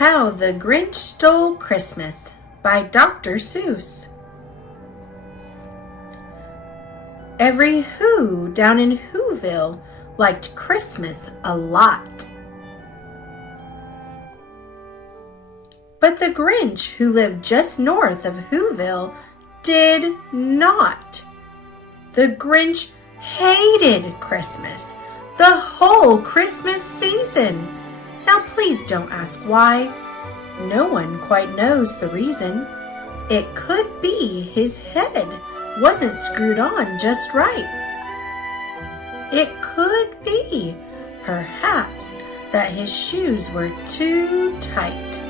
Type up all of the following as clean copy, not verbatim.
How the Grinch Stole Christmas by Dr. Seuss. Every Who down in Whoville liked Christmas a lot. But the Grinch, who lived just north of Whoville, did not. The Grinch hated Christmas, the whole Christmas season. Now please don't ask why. No one quite knows the reason. It could be his head wasn't screwed on just right. It could be, perhaps, that his shoes were too tight.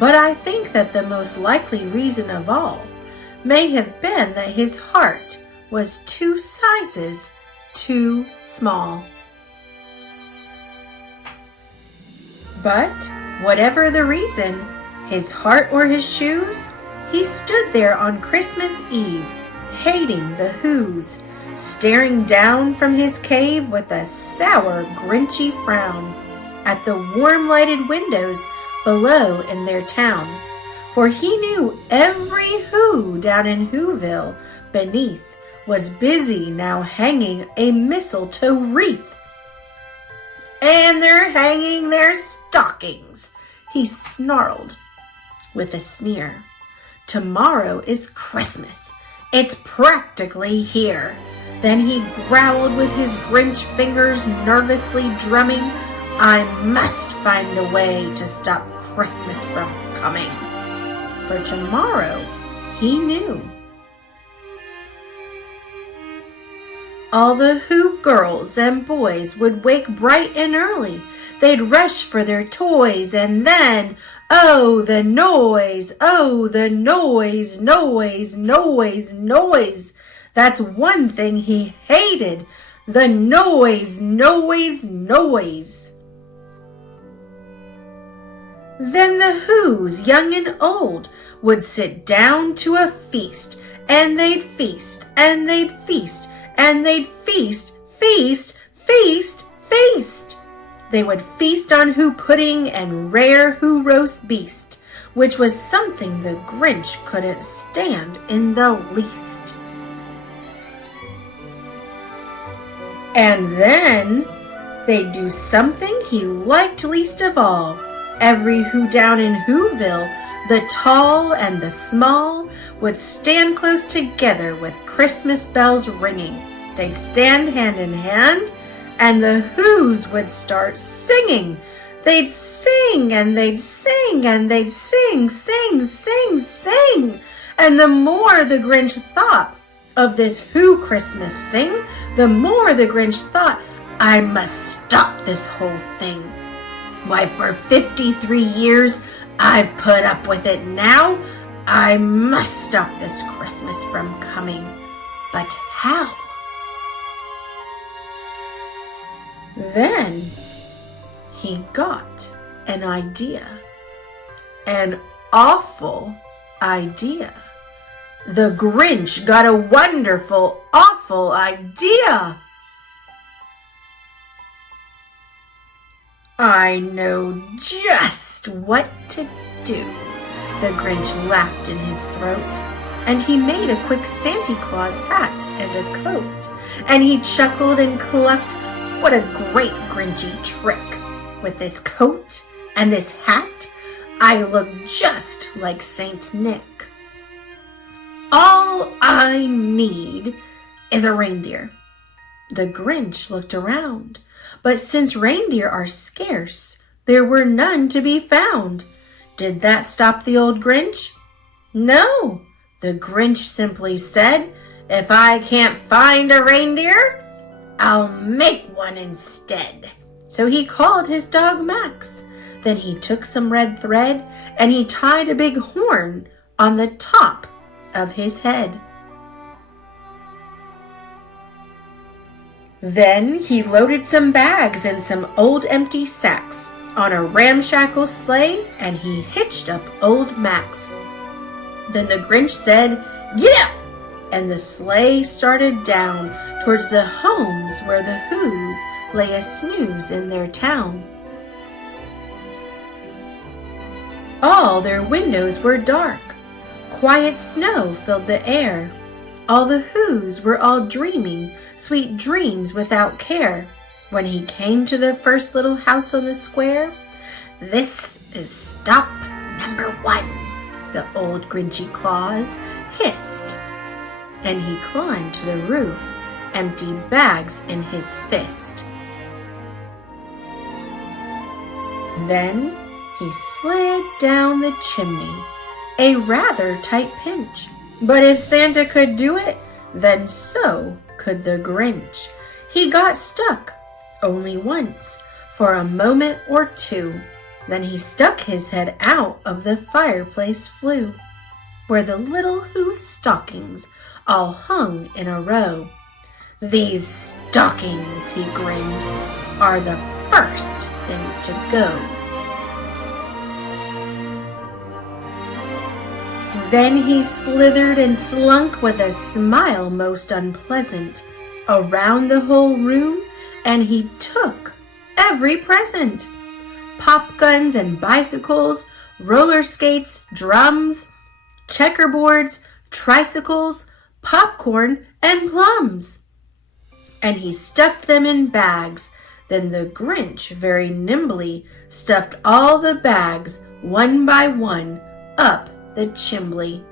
But I think that the most likely reason of all may have been that his heart was 2 sizes too small. But whatever the reason, his heart or his shoes, he stood there on Christmas Eve, hating the Whos, staring down from his cave with a sour, grinchy frown at the warm-lighted windows below in their town. For he knew every Who down in Whoville beneath was busy now hanging a mistletoe wreath. And they're hanging their stockings, he snarled with a sneer. Tomorrow is Christmas. It's practically here. Then he growled with his Grinch fingers nervously drumming, I must find a way to stop Christmas from coming. For tomorrow, he knew. All the Who girls and boys would wake bright and early. They'd rush for their toys and then, oh, the noise, oh, the noise, noise, noise, noise. That's one thing he hated, the noise, noise, noise. Then the Whos, young and old, would sit down to a feast, and they'd feast, and they'd feast, and they'd feast, feast, feast, feast. They would feast on Who pudding and rare Who roast beast, which was something the Grinch couldn't stand in the least. And then they'd do something he liked least of all. Every Who down in Whoville, the tall and the small, would stand close together with Christmas bells ringing. They'd stand hand in hand, and the Whos would start singing. They'd sing, and they'd sing, and they'd sing, sing, sing, sing. And the more the Grinch thought of this Who Christmas sing, the more the Grinch thought, I must stop this whole thing. Why, for 53 years, I've put up with it now. I must stop this Christmas from coming. But how? Then he got an idea. An awful idea. The Grinch got a wonderful, awful idea. I know just what to do. The Grinch laughed in his throat, and he made a quick Santa Claus hat and a coat, and he chuckled and clucked, what a great Grinchy trick. With this coat and this hat, I look just like Saint Nick. All I need is a reindeer. The Grinch looked around, but since reindeer are scarce, there were none to be found. Did that stop the old Grinch? No, the Grinch simply said, if I can't find a reindeer, I'll make one instead. So he called his dog Max. Then he took some red thread and he tied a big horn on the top of his head. Then he loaded some bags and some old empty sacks on a ramshackle sleigh, and he hitched up old Max. Then the Grinch said, get up! And the sleigh started down towards the homes where the Whos lay a snooze in their town. All their windows were dark. Quiet snow filled the air. All the Whos were all dreaming sweet dreams without care. When he came to the first little house on the square, "This is stop number 1, the old Grinchy Claus hissed. And he climbed to the roof, empty bags in his fist. Then he slid down the chimney, a rather tight pinch. But if Santa could do it, then so could the Grinch. He got stuck only once, for a moment or two. Then he stuck his head out of the fireplace flue, where the little Who's stockings all hung in a row. "These stockings," he grinned, "are the first things to go." Then he slithered and slunk with a smile most unpleasant around the whole room, and he took every present. Pop guns and bicycles, roller skates, drums, checkerboards, tricycles, popcorn, and plums. And he stuffed them in bags. Then the Grinch very nimbly stuffed all the bags, one by one, up the chimbley.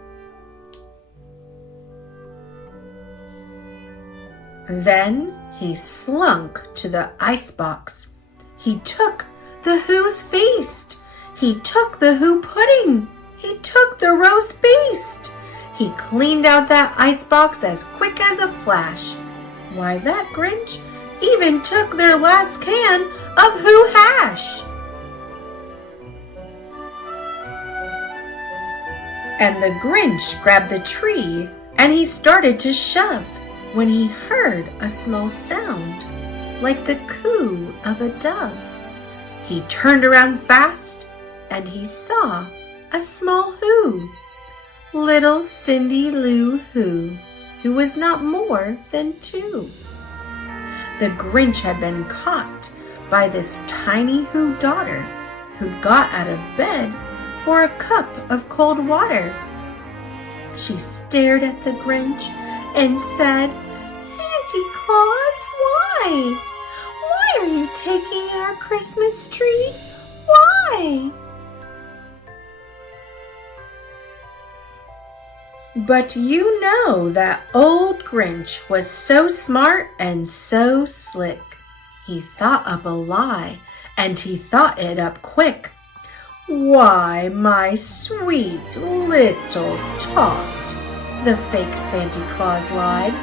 Then he slunk to the icebox. He took the Who's feast. He took the Who pudding. He took the roast beast. He cleaned out that icebox as quick as a flash. Why, that Grinch even took their last can of Who hash. And the Grinch grabbed the tree and he started to shove when he heard a small sound like the coo of a dove. He turned around fast and he saw a small Who, little Cindy Lou who was not more than 2. The Grinch had been caught by this tiny Who daughter who'd got out of bed for a cup of cold water. She stared at the Grinch and said, "Santa Claus, why? Why are you taking our Christmas tree? Why?" But you know that old Grinch was so smart and so slick. He thought up a lie, and he thought it up quick. "Why, my sweet little tot," the fake Santa Claus lied,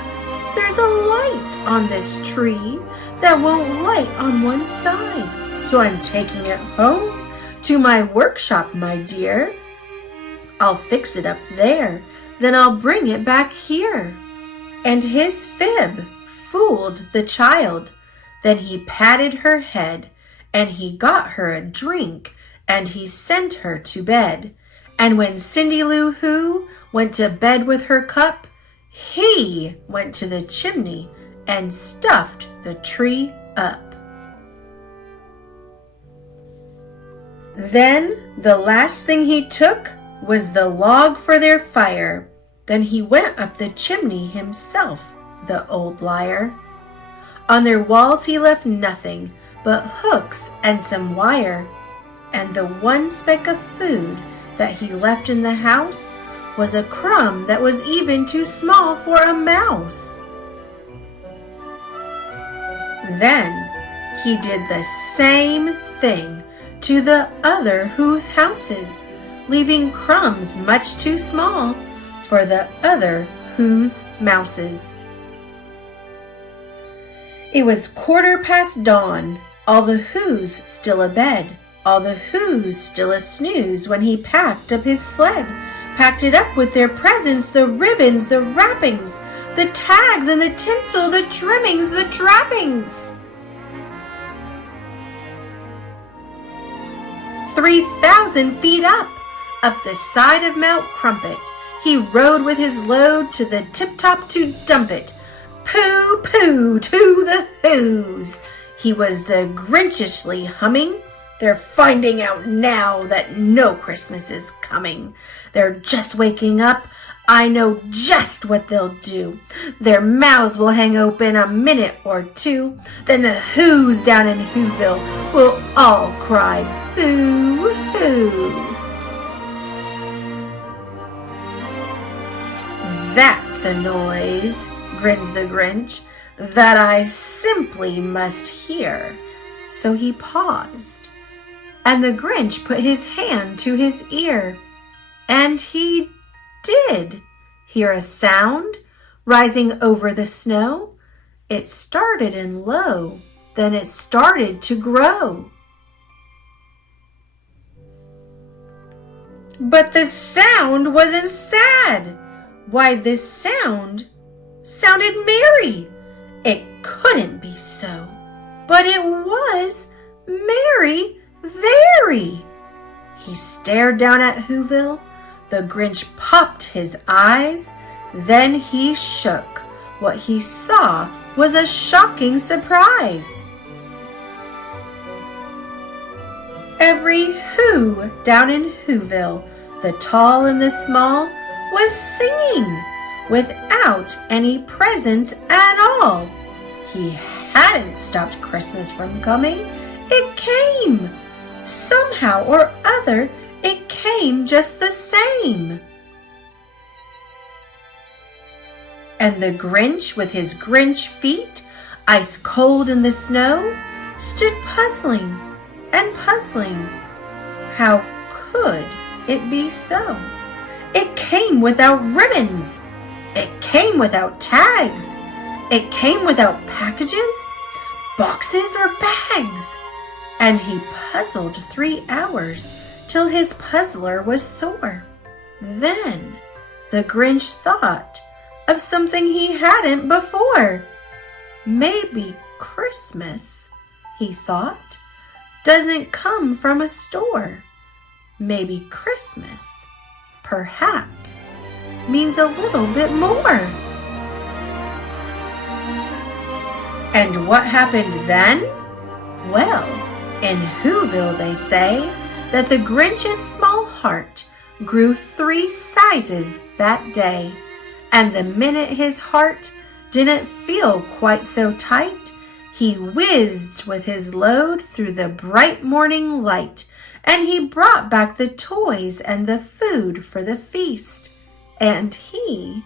"there's a light on this tree that won't light on one side, so I'm taking it home to my workshop, my dear. I'll fix it up there, then I'll bring it back here." And his fib fooled the child. Then he patted her head, and he got her a drink, and he sent her to bed. And when Cindy Lou Who went to bed with her cup, he went to the chimney and stuffed the tree up. Then the last thing he took was the log for their fire. Then he went up the chimney himself, the old liar. On their walls he left nothing but hooks and some wire. And the one speck of food that he left in the house was a crumb that was even too small for a mouse. Then he did the same thing to the other Who's houses, leaving crumbs much too small for the other Who's mouses. It was 1/4 dawn, all the Who's still abed, all the Who's still a snooze when he packed up his sled, packed it up with their presents, the ribbons, the wrappings, the tags and the tinsel, the trimmings, the trappings. 3,000 feet up the side of Mount Crumpit, he rode with his load to the tip-top to dump it. Pooh, pooh, to the Who's. He was the Grinchishly humming They're finding out now that no Christmas is coming. They're just waking up. I know just what they'll do. Their mouths will hang open a minute or two. Then the Whos down in Whoville will all cry boo-hoo. That's a noise, grinned the Grinch, that I simply must hear. So he paused, and the Grinch put his hand to his ear, and he did hear a sound rising over the snow. It started in low, then it started to grow. But the sound wasn't sad. Why, this sounded merry. It couldn't be so, but it was merry, very. He stared down at Whoville. The Grinch popped his eyes, then he shook. What he saw was a shocking surprise. Every Who down in Whoville, the tall and the small, was singing without any presents at all. He hadn't stopped Christmas from coming. It came. Somehow or other, it came just the same. And the Grinch, with his Grinch feet, ice cold in the snow, stood puzzling and puzzling. How could it be so? It came without ribbons. It came without tags. It came without packages, boxes, or bags. And he puzzled 3 hours till his puzzler was sore. Then the Grinch thought of something he hadn't before. Maybe Christmas, he thought, doesn't come from a store. Maybe Christmas, perhaps, means a little bit more. And what happened then? Well, in Whoville they say that the Grinch's small heart grew 3 sizes that day. And the minute his heart didn't feel quite so tight, he whizzed with his load through the bright morning light, and he brought back the toys and the food for the feast. And he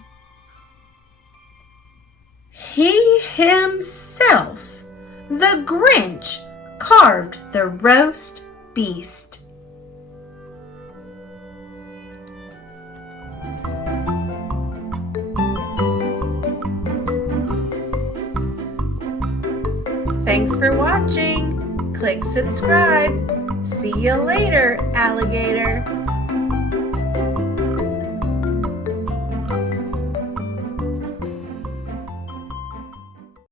himself, the Grinch, carved the roast beast. Thanks for watching. Click subscribe. See you later, alligator.